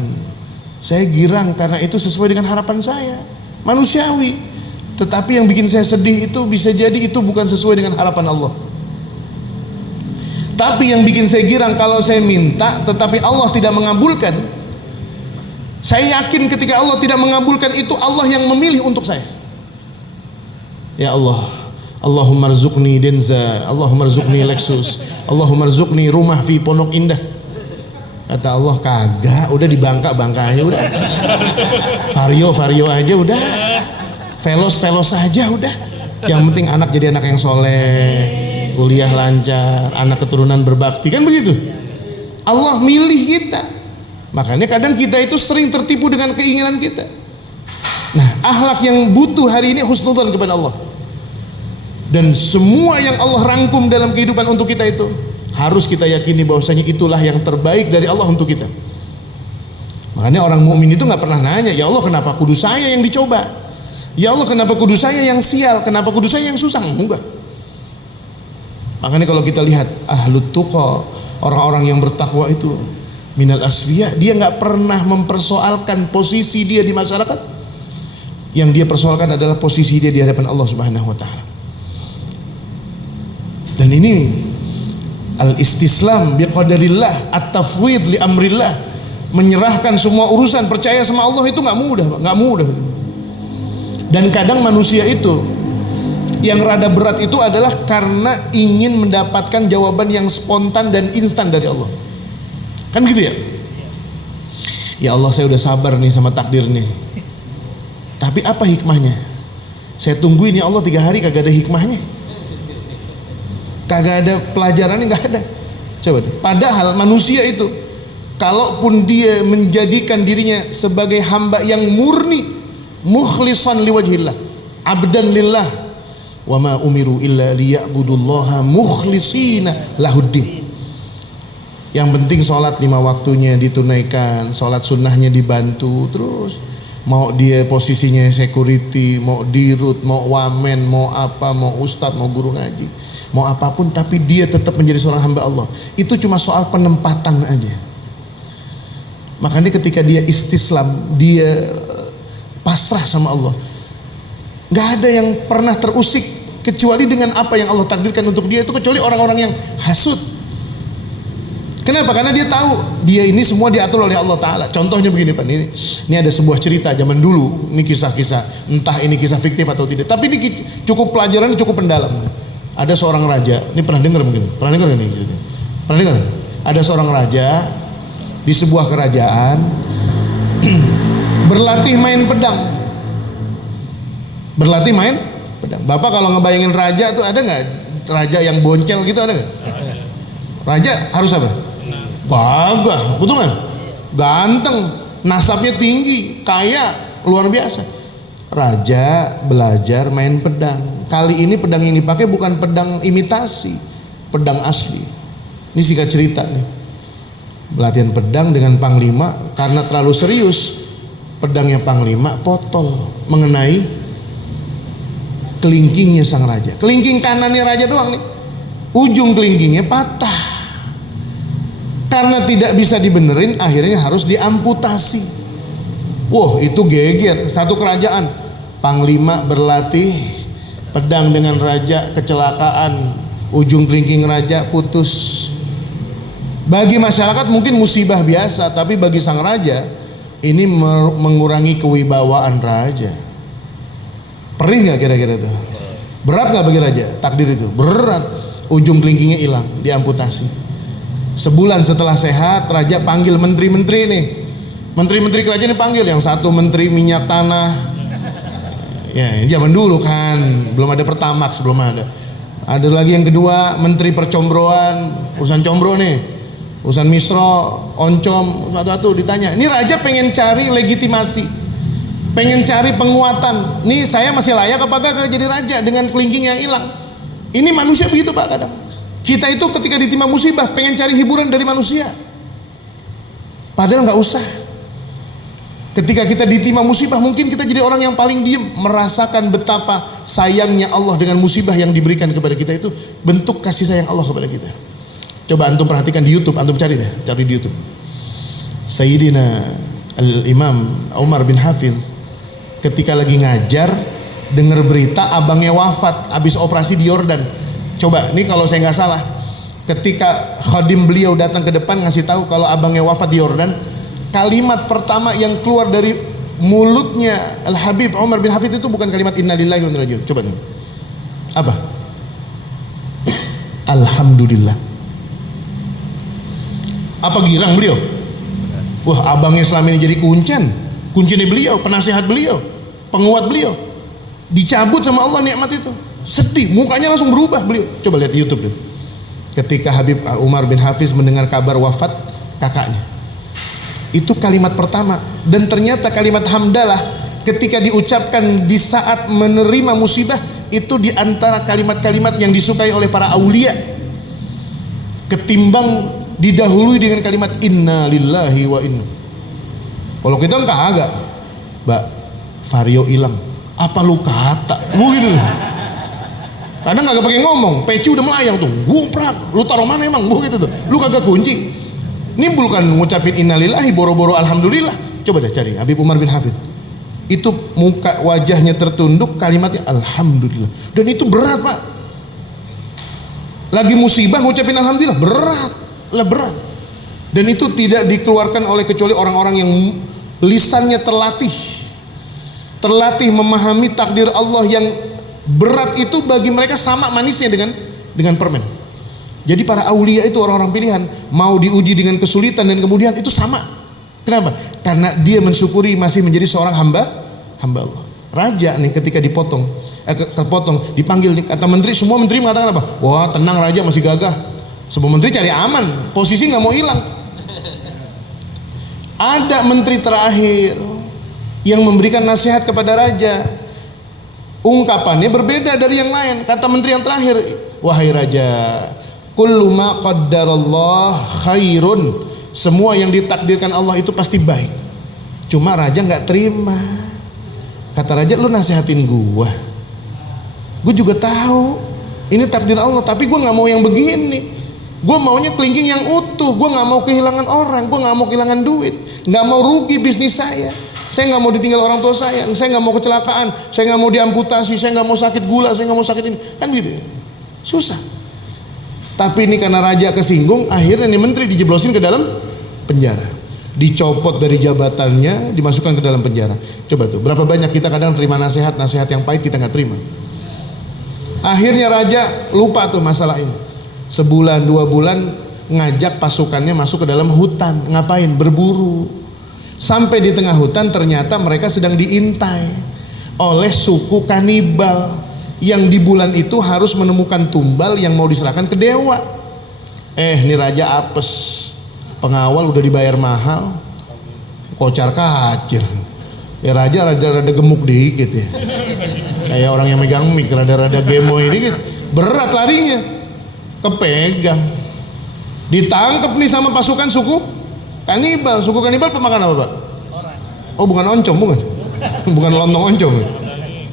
saya girang karena itu sesuai dengan harapan saya, manusiawi. Tetapi yang bikin saya sedih itu bisa jadi itu bukan sesuai dengan harapan Allah. Tapi yang bikin saya girang kalau saya minta tetapi Allah tidak mengabulkan, saya yakin ketika Allah tidak mengabulkan itu Allah yang memilih untuk saya. Ya Allah, Allahumma rzuqni Denza, Allahumma rzuqni Lexus, Allahumma rzuqni rumah di Pondok Indah. Kata Allah, kagak, udah di Bangka aja udah. Vario aja udah. Velos aja udah. Yang penting anak jadi anak yang soleh, kuliah lancar, anak keturunan berbakti, kan begitu. Allah milih kita. Makanya kadang kita itu sering tertipu dengan keinginan kita. Nah, akhlak yang butuh hari ini husnudzon kepada Allah. Dan semua yang Allah rangkum dalam kehidupan untuk kita itu harus kita yakini bahwasanya itulah yang terbaik dari Allah untuk kita. Makanya orang mukmin itu nggak pernah nanya, ya Allah kenapa kudu saya yang dicoba? Ya Allah kenapa kudu saya yang sial? Kenapa kudu saya yang susah? Enggak. Makanya kalau kita lihat ahlut tuqa, orang-orang yang bertakwa itu minal asfiya, dia nggak pernah mempersoalkan posisi dia di masyarakat. Yang dia persoalkan adalah posisi dia di hadapan Allah Subhanahu wa taala. Dan ini al-istislam biqadarillah, at-tafwid li amrillah, menyerahkan semua urusan, percaya sama Allah itu nggak mudah. Dan kadang manusia itu yang rada berat itu adalah karena ingin mendapatkan jawaban yang spontan dan instan dari Allah. Kan gitu ya? Ya Allah, saya udah sabar nih sama takdir nih. Tapi apa hikmahnya? Saya tungguin ya Allah 3 hari kagak ada hikmahnya. Kagak ada pelajarannya, nggak ada. Coba deh. Padahal manusia itu, kalaupun dia menjadikan dirinya sebagai hamba yang murni, mukhlisan liwajhillah, abdan lillah, wa ma umiru illa liya'budullaha mukhlisina lahuddin. Yang penting sholat 5 waktunya ditunaikan, sholat sunnahnya dibantu terus. Mau dia posisinya security, mau dirut, mau wamen, mau apa, mau ustadz, mau guru ngaji, mau apapun, tapi dia tetap menjadi seorang hamba Allah. Itu cuma soal penempatan aja. Makanya ketika dia istislam, dia pasrah sama Allah, nggak ada yang pernah terusik kecuali dengan apa yang Allah takdirkan untuk dia itu, kecuali orang-orang yang hasud. Kenapa? Karena dia tahu dia ini semua diatur oleh Allah Ta'ala. Contohnya begini Pak, ini ada sebuah cerita zaman dulu. Ini kisah-kisah, entah ini kisah fiktif atau tidak, tapi ini cukup pelajaran, cukup mendalam. Ada seorang raja, ini pernah dengar mungkin? Pernah dengar ini? Pernah dengar? Ada seorang raja di sebuah kerajaan berlatih main pedang. Berlatih main pedang. Bapak kalau ngebayangin raja tuh ada nggak? Raja yang boncel gitu ada nggak? Raja harus apa? Gagah, betul kan? Ganteng, nasabnya tinggi, kaya, luar biasa. Raja belajar main pedang. Kali ini pedang yang dipakai bukan pedang imitasi, pedang asli. Ini singkat cerita nih. Latihan pedang dengan panglima, karena terlalu serius, pedangnya panglima potol mengenai kelingkingnya sang raja. Kelingking kanannya raja doang nih. Ujung kelingkingnya patah. Karena tidak bisa dibenerin, akhirnya harus diamputasi. Wah, itu geger. Satu kerajaan, panglima berlatih pedang dengan raja, kecelakaan, ujung kelingking raja putus. Bagi masyarakat mungkin musibah biasa, tapi bagi sang raja ini mengurangi kewibawaan raja. Perih nggak kira-kira itu? Berat nggak bagi raja takdir itu? Berat. Ujung kelingkingnya hilang, diamputasi. Sebulan setelah sehat, raja panggil menteri-menteri nih. Menteri-menteri kerajaan dipanggil. Yang satu menteri minyak tanah. Ya, zaman dulu kan, belum ada Pertamax, belum ada. Ada lagi yang kedua, menteri percombroan, urusan combro nih, urusan misro, oncom, satu-satu ditanya. Ini raja pengen cari legitimasi, pengen cari penguatan. Nih saya masih layak apa gak jadi raja dengan kelingking yang hilang? Ini manusia begitu Pak kadang. Kita itu ketika ditimpa musibah pengen cari hiburan dari manusia, padahal nggak usah. Ketika kita ditimpa musibah, mungkin kita jadi orang yang paling diem, merasakan betapa sayangnya Allah dengan musibah yang diberikan kepada kita. Itu bentuk kasih sayang Allah kepada kita. Coba antum perhatikan di YouTube, antum cari deh, cari di YouTube. Sayyidina Al-Imam Umar bin Hafiz ketika lagi ngajar, dengar berita abangnya wafat habis operasi di Yordan. Coba, ini kalau saya nggak salah, ketika khadim beliau datang ke depan ngasih tahu kalau abangnya wafat di Yordan, kalimat pertama yang keluar dari mulutnya Al-Habib Umar bin Hafidh itu bukan kalimat innalillahi wa inna ilaihi raji'un. Coba nih. Apa? Alhamdulillah. Apa girang beliau? Wah, abangnya selama ini jadi kuncinya beliau, penasihat beliau, penguat beliau, dicabut sama Allah nikmat itu. Sedih, mukanya langsung berubah beliau. Coba lihat di YouTube deh. Ketika Habib Umar bin Hafiz mendengar kabar wafat kakaknya, itu kalimat pertama. Dan ternyata kalimat hamdalah ketika diucapkan di saat menerima musibah, itu diantara kalimat-kalimat yang disukai oleh para aulia, ketimbang didahului dengan kalimat inna lillahi wa inna. Kalau kita kagak, Mbak, vario hilang, apa lu kata begitu. Kadang kagak pakai ngomong, peci udah melayang tuh, guprak, lu taruh mana emang, begitu tuh, lu kagak kunci. Ini bukan ngucapin innalillahi, boro-boro alhamdulillah. Coba deh cari Habib Umar bin Hafidh. Itu muka wajahnya tertunduk, kalimatnya alhamdulillah. Dan itu berat Pak. Lagi musibah ngucapin alhamdulillah, berat. Dan itu tidak dikeluarkan oleh kecuali orang-orang yang lisannya terlatih memahami takdir Allah. Yang berat itu bagi mereka sama manisnya dengan permen. Jadi para aulia itu orang-orang pilihan, mau diuji dengan kesulitan dan kemudian itu sama. Kenapa? Karena dia mensyukuri masih menjadi seorang hamba Allah. Raja nih ketika terpotong, dipanggil nih, kata menteri, semua menteri mengatakan apa? Wah, tenang raja, masih gagah. Semua menteri cari aman, posisi nggak mau hilang. Ada menteri terakhir yang memberikan nasihat kepada raja. Ungkapannya berbeda dari yang lain. Kata menteri yang terakhir, wahai raja, kullu ma qaddarallah khairun. Semua yang ditakdirkan Allah itu pasti baik. Cuma raja nggak terima. Kata raja, lu nasihatin gua juga tahu ini takdir Allah, tapi gua nggak mau yang begini. Gua maunya kelingking yang utuh. Gua nggak mau kehilangan orang, gua nggak mau kehilangan duit, nggak mau rugi bisnis saya nggak mau ditinggal orang tua saya nggak mau kecelakaan, saya nggak mau diamputasi, saya nggak mau sakit gula, saya nggak mau sakit ini, kan gitu. Susah. Tapi ini karena raja kesinggung, akhirnya nih menteri dijeblosin ke dalam penjara, dicopot dari jabatannya, dimasukkan ke dalam penjara. Coba tuh, berapa banyak kita kadang terima nasihat yang pahit kita nggak terima. Akhirnya raja lupa tuh masalah ini. Sebulan 2 bulan ngajak pasukannya masuk ke dalam hutan, ngapain? Berburu. Sampai di tengah hutan ternyata mereka sedang diintai oleh suku kanibal yang di bulan itu harus menemukan tumbal yang mau diserahkan ke dewa. Ini raja apes, pengawal udah dibayar mahal, kocar kacir, Ya raja rada gemuk dikit ya. Kayak orang yang megang mic rada gemoy dikit. Berat larinya. Kepegang. Ditangkap nih sama pasukan suku kanibal. Suku kanibal pemakan apa, Pak? Oh, bukan oncom, bukan. Bukan lontong oncom.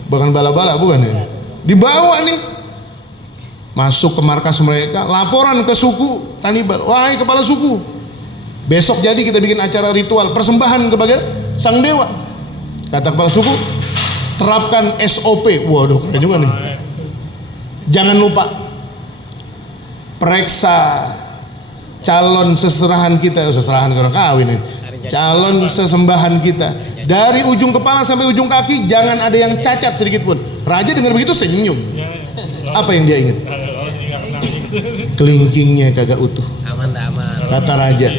Bukan bala-bala, bukan ya. Dibawa nih. Masuk ke markas mereka, laporan ke suku kanibal. Wahai kepala suku, besok jadi kita bikin acara ritual persembahan kepada sang dewa. Kata kepala suku, terapkan SOP. Waduh, keren juga nih. Jangan lupa periksa calon seserahan kita, seserahan orang kawin nih. Calon sesembahan kita dari ujung kepala sampai ujung kaki jangan ada yang cacat sedikit pun. Raja dengar begitu senyum. Apa yang dia ingat? Kelingkingnya kagak utuh. Aman tak aman. Kata raja,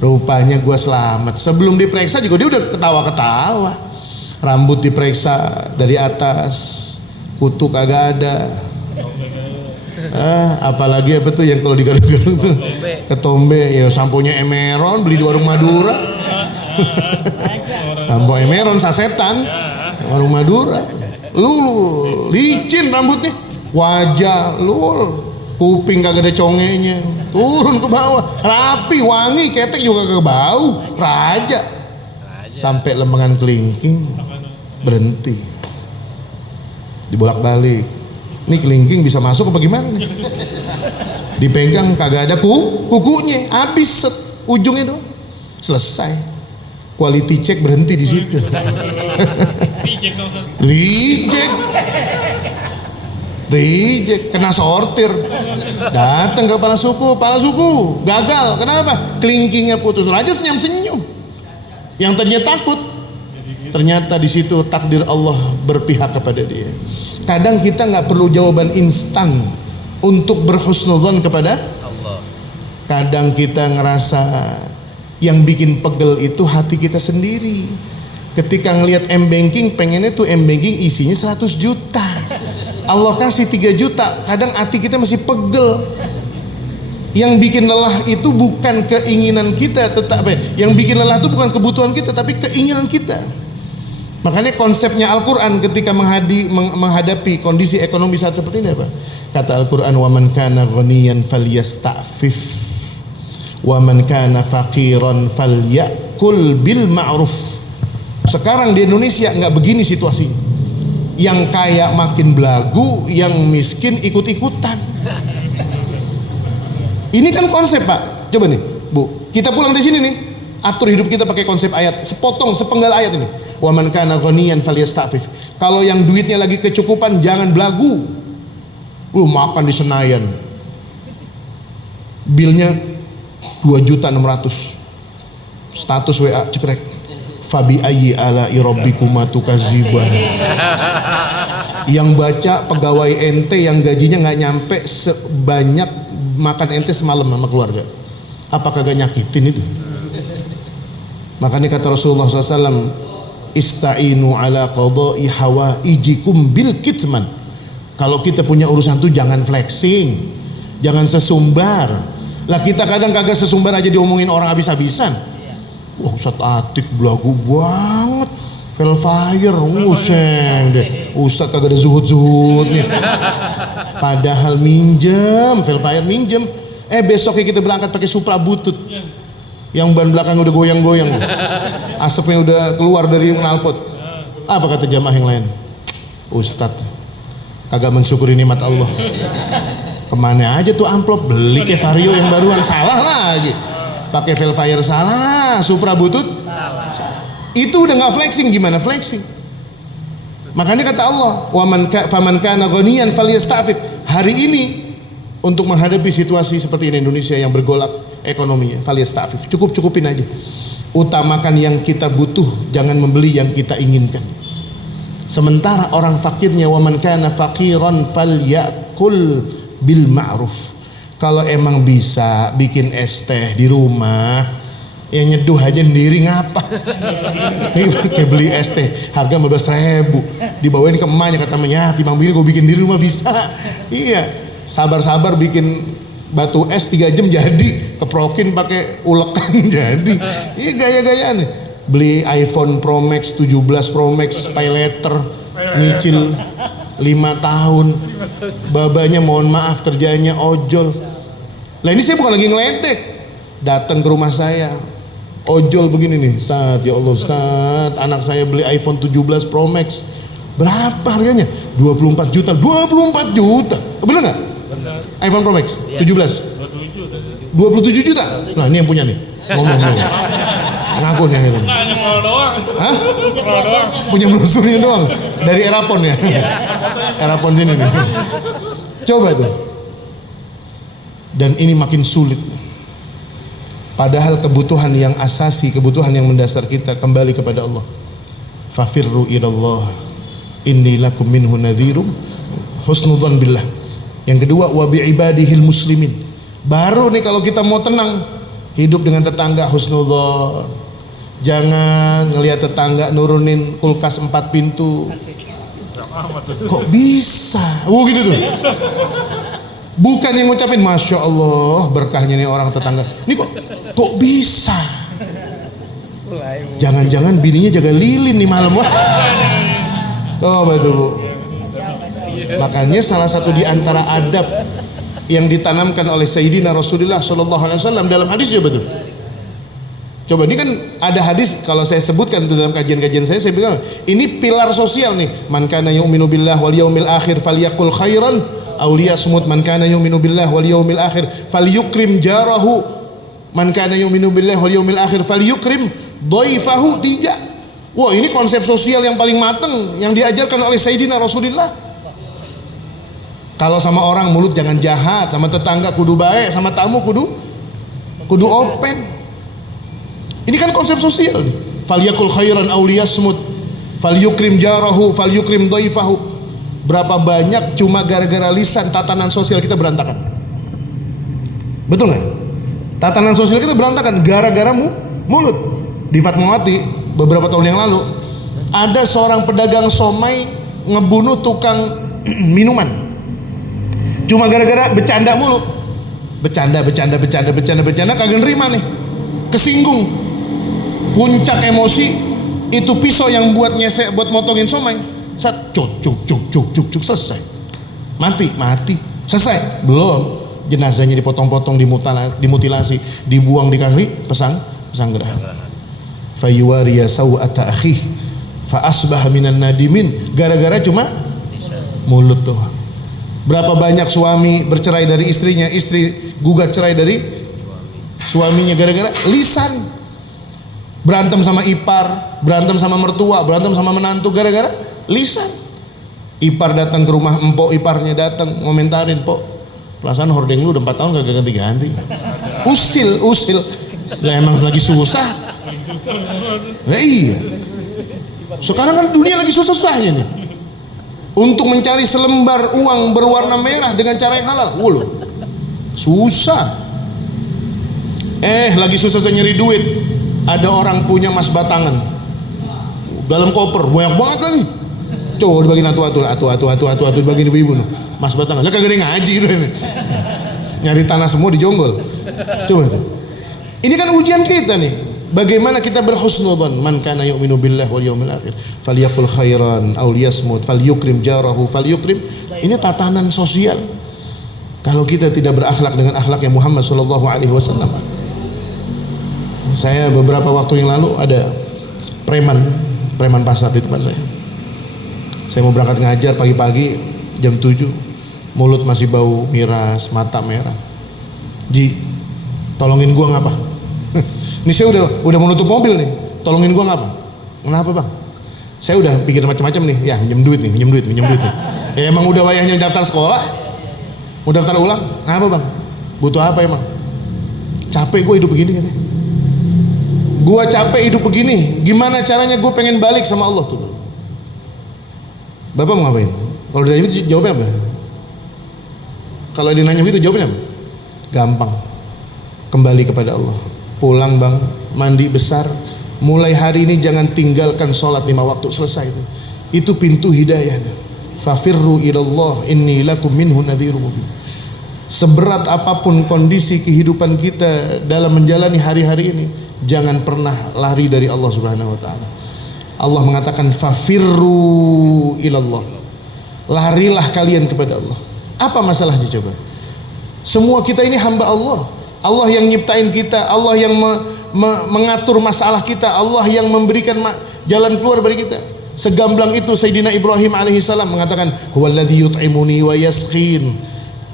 rupanya gua selamat. Sebelum diperiksa juga dia udah ketawa-ketawa. Rambut diperiksa dari atas, kutu kagak ada. Apalagi apa tuh yang kalau digaruk-garuk tuh ketombe, ya samponya Emeron beli di warung Madura. Sampo Emeron sasetan warung Madura. Lu licin rambutnya, wajah lu, kuping kagak ada congenya, turun ke bawah, rapi, wangi, ketek juga kagak bau. Raja sampai lempengan kelingking berhenti, dibolak-balik. Ini kelingking bisa masuk apa gimana nih? Dipegang kagak ada kukunya, habis ujungnya dong, selesai. Quality check berhenti di situ. Reject, kena sortir. Datang ke kepala suku, gagal. Kenapa? Kelingkingnya putus. Raja senyum-senyum. Yang tadinya takut, ternyata di situ takdir Allah berpihak kepada dia. Kadang kita nggak perlu jawaban instan untuk berhusnudzon kepada Allah. Kadang kita ngerasa yang bikin pegel itu hati kita sendiri. Ketika ngelihat M-Banking, pengennya tuh M-Banking isinya 100 juta. Allah kasih 3 juta, kadang hati kita masih pegel. Yang bikin lelah itu bukan keinginan kita, yang bikin lelah itu bukan kebutuhan kita, tapi keinginan kita. Makanya konsepnya Al-Quran ketika menghadapi kondisi ekonomi saat seperti ini apa? Kata Al-Quran, wa man kana ghaniyan falyasta'fif wa man kana faqiran falyakul bil ma'ruf. Sekarang di Indonesia nggak begini situasinya. Yang kaya makin belagu, yang miskin ikut-ikutan. Ini kan konsep, Pak. Coba nih, Bu, kita pulang dari sini nih, atur hidup kita pakai konsep ayat, sepenggal ayat ini. Wa man kana ghaniyan falyasta'fif. Kalau yang duitnya lagi kecukupan jangan belagu. Makan di Senayan. Bilnya 2.600.000. Status WA cekrek. Fabi ayyi ala rabbikuma tukadziban. Yang baca pegawai ente yang gajinya nggak nyampe sebanyak makan ente semalam sama keluarga. Apa kagak nyakitin itu? Makanya kata Rasulullah SAW, ista'inu ala qada'i hawaijikum bil kitman. Kalau kita punya urusan tuh jangan flexing, jangan sesumbar. Lah kita kadang kagak sesumbar aja diomongin orang habis-habisan. Wah, Ustadz Atik belagu banget, Velfire, useng deh. Ustadz kagak ada zuhud nih. Padahal minjem, Velfire minjem. Besoknya kita berangkat pakai Supra butut, yang ban belakang udah goyang-goyang, asapnya udah keluar dari knalpot. Apa kata jamaah yang lain? Ustadz kagak mensyukuri nikmat Allah. Kemana aja tuh amplop, beli ke Vario yang baruan, salah lagi. Pakai Velfire salah, Supra butut salah. Itu udah nggak flexing, gimana flexing? Makanya kata Allah, faman kana ghaniyan falyasta'fif. Hari ini untuk menghadapi situasi seperti ini Indonesia yang bergolak ekonominya, falyasta'fif. Cukup-cukupin aja. Utamakan yang kita butuh, jangan membeli yang kita inginkan. Sementara orang fakirnya, waman kana faqiran falyakul bil ma'ruf. Kalau emang bisa bikin es teh di rumah, ya nyeduh aja sendiri, ngapa? Kayak beli es teh harga 15.000, dibawain ke emaknya, kata emaknya, timbang begini gue bikin di rumah bisa. Iya, sabar-sabar bikin batu es 3 jam jadi, keprokin pakai ulekan jadi. Iya, gaya-gayaan. beli iPhone Pro Max 17 Pro Max pay letter, nyicil 5 tahun. Babanya mohon maaf kerjanya ojol. Lah ini saya bukan lagi ngeledek. Datang ke rumah saya, ojol begini nih, Ustaz, ya Allah Ustaz, anak saya beli iPhone 17 Pro Max. Berapa harganya? 24 juta. 24 juta. Bener nggak? iPhone Pro Max 17. 27 juta. Nah, ini yang punya nih. Ngomong nih. Ngaku nih akhirnya. Hah? Punya brosurnya doang. Dari Erapon ya. Erapon sini nih. Coba tuh. Dan ini makin sulit. Padahal kebutuhan yang asasi, kebutuhan yang mendasar kita kembali kepada Allah. Fafirru ilallah. Inni lakum minhu nadhirum husnudzan billah. Yang kedua, wa bi'ibadihil muslimin. Baru nih kalau kita mau tenang, hidup dengan tetangga husnudzon. Jangan ngelihat tetangga nurunin kulkas 4 pintu. Kok bisa? Gitu tuh. Bukan yang ngucapin Masya Allah berkahnya nih orang tetangga. Ini kok bisa? Jangan-jangan bininya jaga lilin nih malam. Coba tuh Bu. Makanya salah satu di antara adab yang ditanamkan oleh Sayyidina Rasulullah SAW dalam hadis, coba tuh. Coba ini kan ada hadis, kalau saya sebutkan itu dalam kajian-kajian saya bilang ini pilar sosial nih. Man kana yu'minu billah wal yaumil akhir falyaqul khairan aw liyasmut. Man kana yu'minu billah wal yaumil akhir falyukrim jarahu. Man kana yu'minu billah wal yaumil akhir falyukrim dhaifahu. Tiga. Wah, ini konsep sosial yang paling matang yang diajarkan oleh Sayyidina Rasulullah. Kalau sama orang mulut jangan jahat, sama tetangga kudu baik, sama tamu kudu open. Ini kan konsep sosial nih. Falyakul khairan aw liyasmut, falyukrim jarahu, falyukrim dhaifahu. Berapa banyak cuma gara-gara lisan tatanan sosial kita berantakan. Betul nggak? Tatanan sosial kita berantakan gara-gara mulut. Di Fatmawati beberapa tahun yang lalu ada seorang pedagang somai ngebunuh tukang minuman. Cuma gara-gara bercanda mulu. Bercanda kagak nerima nih. Kesinggung. Puncak emosi itu pisau yang buat nyesek buat motongin somai. Cuk selesai. Mati. Selesai. Belum. Jenazahnya dipotong-potong, dimutilasi, dibuang dikasih pesanggerahan. Fayuwariya sawata akhih fa asbaha minan nadimin. Gara-gara cuma mulut doang. Berapa banyak suami bercerai dari istrinya, istri gugat cerai dari suaminya gara-gara lisan. Berantem sama ipar, berantem sama mertua, berantem sama menantu gara-gara lisan. Ipar datang ke rumah empok, iparnya datang ngomentarin, "Pok, perasaan hordeng lu udah 4 tahun kagak ganti-ganti." Usil. Lah emang lagi susah. Lah iya. Sekarang kan dunia lagi susah-susahnya nih. Untuk mencari selembar uang berwarna merah dengan cara yang halal, susah. Lagi susah saya nyari duit. Ada orang punya emas batangan dalam koper, banyak banget lagi. Coba dibagiin atu dibagiin ibu-ibu nih. Emas batangan, lah kagak ada yang ngaji gitu. Nyari tanah semua dijonggol. Coba tuh. Ini kan ujian kita nih. Bagaimana kita berhusnudzon? Man kana yu'minu billah wal yaumil akhir falyaqul khairan aw liyasmut, falyukrim jarahu, falyukrim. Ini tatanan sosial. Kalau kita tidak berakhlak dengan akhlaknya Muhammad sallallahu alaihi wasallam. Saya beberapa waktu yang lalu ada preman pasar di tempat saya. Saya mau berangkat ngajar pagi-pagi jam 7. Mulut masih bau miras, mata merah. Ji, tolongin gua ngapa? Ini saya udah mau nutup mobil nih. Tolongin gua ngapa? Kenapa bang? Saya udah pikir macam-macam nih. Ya minjem duit nih. Ya emang udah wayahnya daftar sekolah, mau daftar ulang. Ngapa bang? Butuh apa emang? Capek gue hidup begini katanya. Gue capek hidup begini. Gimana caranya gue pengen balik sama Allah tuh? Bapak mau ngapain? Kalau ditanya itu jawabnya apa? Kalau dia nanya begitu jawabnya apa? Gampang. Kembali kepada Allah. Pulang bang, mandi besar. Mulai hari ini jangan tinggalkan sholat 5 waktu, selesai itu. Itu pintu hidayah. Fafirru ilallah inni lakum minhu nadhirum mubin. Seberat apapun kondisi kehidupan kita dalam menjalani hari-hari ini, Jangan pernah lari dari Allah Subhanahu wa taala. Allah mengatakan fafirru ilallah. Larilah kalian kepada Allah. Apa masalahnya coba? Semua kita ini hamba Allah. Allah yang nyiptain kita, Allah yang mengatur masalah kita, Allah yang memberikan jalan keluar bagi kita. Segamblang itu Sayyidina Ibrahim alaihissalam mengatakan huwallazi yut'imuni wa yasqin.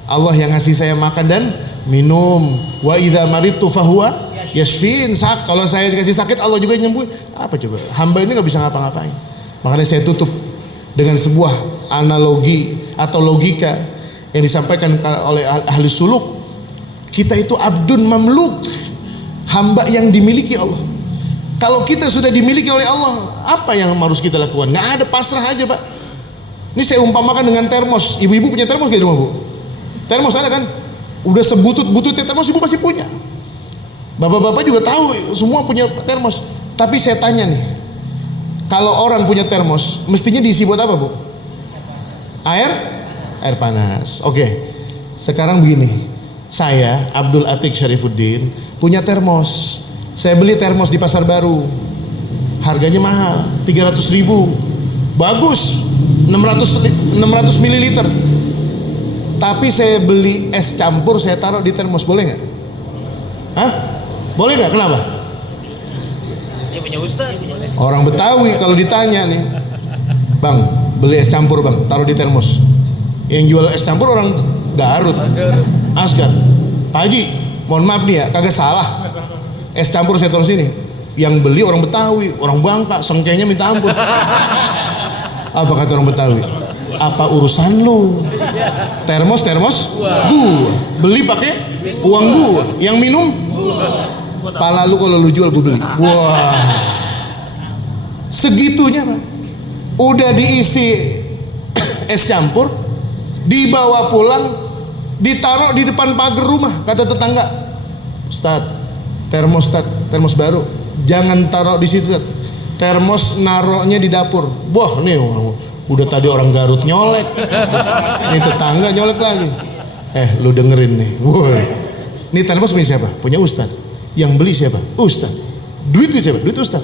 Allah yang ngasih saya makan dan minum. Wa idza maridtu fahuwa yashfin. Kalau saya dikasih sakit Allah juga nyembuhin. Apa coba? Hamba ini nggak bisa ngapa-ngapain. Makanya saya tutup dengan sebuah analogi atau logika yang disampaikan oleh ahli suluk. Kita itu abdun mamluk, hamba yang dimiliki Allah. Kalau kita sudah dimiliki oleh Allah, apa yang harus kita lakukan? Nggak ada, pasrah aja Pak. Ini saya umpamakan dengan termos. Ibu-ibu punya termos nggak di rumah Bu? Termos ada kan? Udah sebutut-bututnya termos ibu pasti punya. Bapak-bapak juga tahu semua punya termos. Tapi saya tanya nih, kalau orang punya termos, mestinya diisi buat apa Bu? Air panas. Oke. Sekarang begini. Saya Abdul Atiq Syarifuddin punya termos. Saya beli termos di Pasar Baru. Harganya mahal, 300.000. Bagus, 600 ml. Tapi saya beli es campur, saya taruh di termos, boleh nggak? Hah? Boleh nggak? Kenapa? Dia punya ustaz. Orang Betawi kalau ditanya nih, Bang, beli es campur Bang, taruh di termos. Yang jual es campur orang Garut, Asgar. Pak Haji, mohon maaf nih ya, kagak salah. Es campur saya taruh sini. Yang beli orang Betawi, orang Bangka, sengkenya minta ampun. Apa kata orang Betawi? Apa urusan lu? Termos gua. Beli pakai uang gua. Yang minum pala lu, kalau lu jual gua beli. Wah. Segitunya Pak. Udah diisi es campur, dibawa pulang, ditaruh di depan pagar rumah. Kata tetangga, Ustaz, termos baru, jangan taruh di situ Ustaz. Termos naruhnya di dapur. Wah nih, udah tadi orang Garut nyolek, ini tetangga nyolek lagi. Lu dengerin nih. Wah, ini termos punya siapa? Punya Ustaz. Yang beli siapa? Ustaz. Duitnya siapa? Duit Ustaz.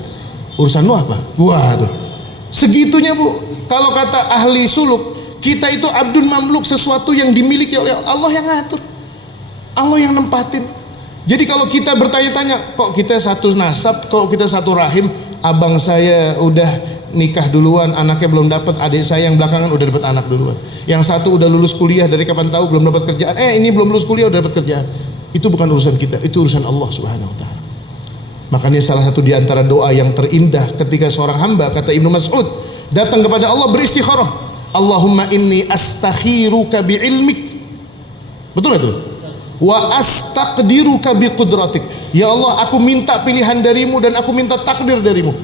Urusan lu apa? Wah tuh. Segitunya Bu. Kalau kata ahli suluk, kita itu abdun mamluk, sesuatu yang dimiliki oleh Allah yang ngatur, Allah yang nempatin. Jadi kalau kita bertanya-tanya, kok kita satu nasab, kok kita satu rahim, abang saya udah nikah duluan, anaknya belum dapat, adik saya yang belakangan udah dapat anak duluan, yang satu udah lulus kuliah dari kapan tahu belum dapat kerjaan, ini belum lulus kuliah udah dapat kerjaan. Itu bukan urusan kita, itu urusan Allah Subhanahu wa taala. Makanya salah satu di antara doa yang terindah ketika seorang hamba, kata Ibnu Mas'ud, datang kepada Allah beristikharah, Allahumma inni astakhiruka bi'ilmik. Betul itu? Wa astaqdiruka biqudratik. Ya Allah, aku minta pilihan darimu dan aku minta takdir darimu.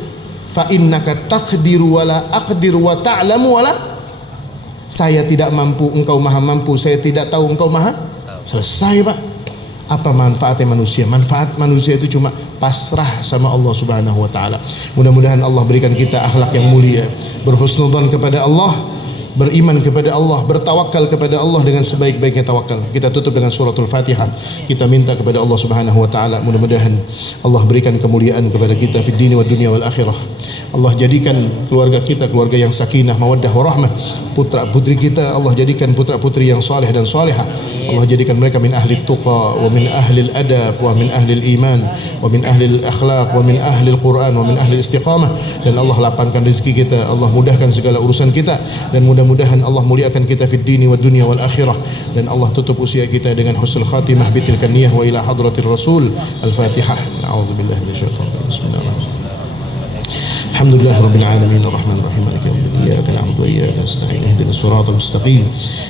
Fa innaka taqdiru wala aqdir wa ta'lamu wala. Saya tidak mampu, engkau maha mampu. Saya tidak tahu, engkau maha. Selesai Pak. Apa manfaatnya manusia? Manfaat manusia itu cuma pasrah sama Allah Subhanahu wa taala. Mudah-mudahan Allah berikan kita akhlak yang mulia, berhusnudzon kepada Allah, beriman kepada Allah, bertawakal kepada Allah dengan sebaik-baiknya tawakal. Kita tutup dengan suratul Fatihah. Kita minta kepada Allah Subhanahu wa taala, mudah-mudahan Allah berikan kemuliaan kepada kita fid dini wad dunya wal akhirah. Allah jadikan keluarga kita keluarga yang sakinah, mawaddah warahmah. Putra-putri kita Allah jadikan putra-putri yang saleh dan salihah. Allah jadikan mereka min ahli tuqa wa min ahli adab wa min ahli iman wa min ahli akhlaq wa min ahli Quran wa min ahli istiqamah. Dan Allah lapangkan rezeki kita, Allah mudahkan segala urusan kita, dan mudah-mudahan Allah muliakan kita fid dini wad dunya wal akhirah. Dan Allah tutup usia kita dengan husnul khatimah bitilkan niyah wa ila hadratir rasul. Al-Fatihah. A'udzubillahi minasyaitonir rajim. Bismillahirrahmanirrahim. Alhamdulillah Rabbil Alamin Ar-Rahman Ar-Rahim Maliki Yawmiddin Iyyaka na'budu wa iyyaka nasta'in Ihdinas siratal mustaqim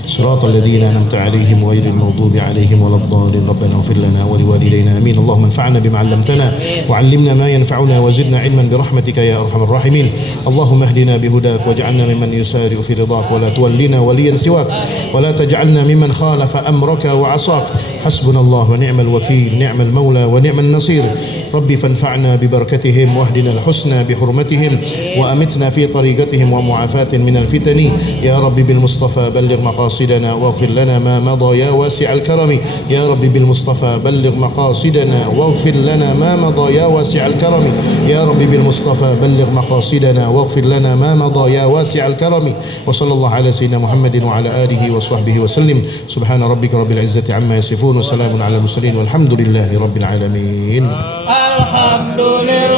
Siratal ladzina an'amta 'alaihim ghairil maghdubi 'alaihim waladdallin Rabbana ighfir lana wa liwalidayna amin Allahumma anfa'na bima 'allamtana wa 'allimna ma yanfa'una wa zidna 'ilman bi rahmatika ya arhamar rahimin Allahumma ihdina bihudak waj'alna mimman yusari'u fi ridak wa la tuwallina waliyan siwak wa la taj'alna mimman khalafa amraka wa 'asak Hasbunallahu wa ni'mal wakeel ni'mal maula wa ni'man nasir ربي فانفعنا ببركتهم واهدنا الحسنى بحرمتهم وأمتنا في طريقتهم ومعافاة من الفتن يا ربي بالمصطفى بلغ مقاصدنا واغفر لنا ما مضى يا واسع الكرم يا ربي بالمصطفى بلغ مقاصدنا واغفر لنا ما مضى يا واسع الكرم يا ربي بالمصطفى بلغ مقاصدنا واغفر لنا ما مضى يا واسع الكرم وصلى الله على سيدنا محمد وعلى آله وصحبه وسلم سبحان ربك رب العزة عما يصفون وسلام على المرسلين والحمد لله رب العالمين. Alhamdulillah.